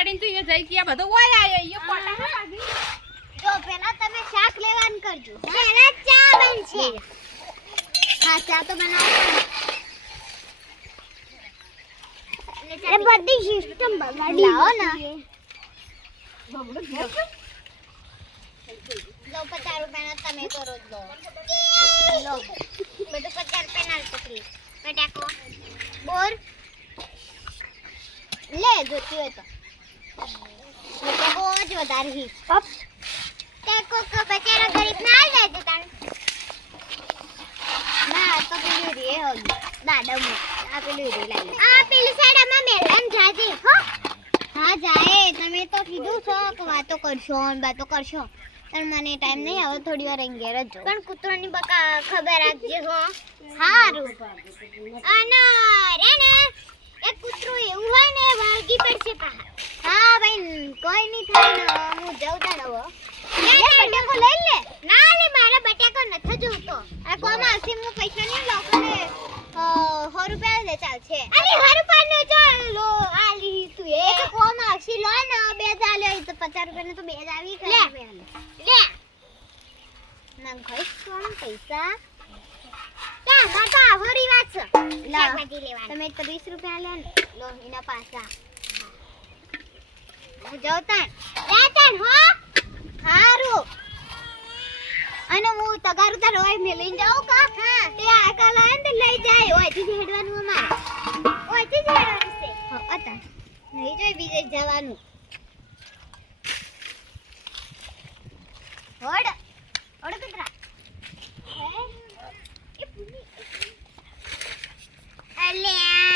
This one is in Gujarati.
સડીને તું એ જઈ ગયા બધો ઓય આયો ઈ કોટા ના લાગી જો પેલા તમે શાક લેવાનું કરજો પેલા ચા બનશે હા ચા તો બનાવો એ બધી સિસ્ટમ બગાડી લાવો ને બબડો લો 50 રૂપિયાનો તમે કરો લો લો બધું 50 રૂપિયાના પકડી બટાકો બોર લે જોતી હોય તો બટાકો જ વધારે હી તે કોક બચારા ગરીબ ના જાય તો તાણ ના તો પેલી રે હોગી દાડા મો આ પેલી રે લાઈ આ પેલી સાઈડ માં મેલન જાજે હો હા જાય તમે તો કીધું છો કે વાતો કરશો ને વાતો કરશો પણ મને ટાઈમ નહીં આવે થોડી વાર ઘેર જ જો પણ કૂતરાની બકા ખબર રાખજે હો સારું અને રે ને એક કૂતરું એવું હોય ને વાગી પડશે પા હા ભાઈ કોઈ નહીં થાય ને હું જાઉં તાણ હવે બટાકો લઈ લે ના લે મારા બટાકો નથી જોતો આ કોમ આવશે હું પૈસા નહીં લોકોને 100 રૂપિયા દે ચાલશે અરે 100 રૂપિયાનો ચાલો આલી તું એક કોમ આવશે લો ને બે ચાલે તો 50 રૂપિયાનો તો બે જ આવી કરે લે ના ખઈશ કોમ પૈસા કા માતા હોરી વાત છે શાકભાજી લેવાની તમે 30 રૂપિયા લે લો એના પાસા હું જાઉં તાણ હો હારું અને હું તગારું તાર હોય મે લઈને જાઉં કા હા તે આકા લાઈન તે લઈ જાય ઓયથી હેડવાનું અમારે ઓયથી હેડવાનું છે હા અતા નહીં જોઈ બીજે જવાનું હોડ કતરા હે એ પુની અલ્યા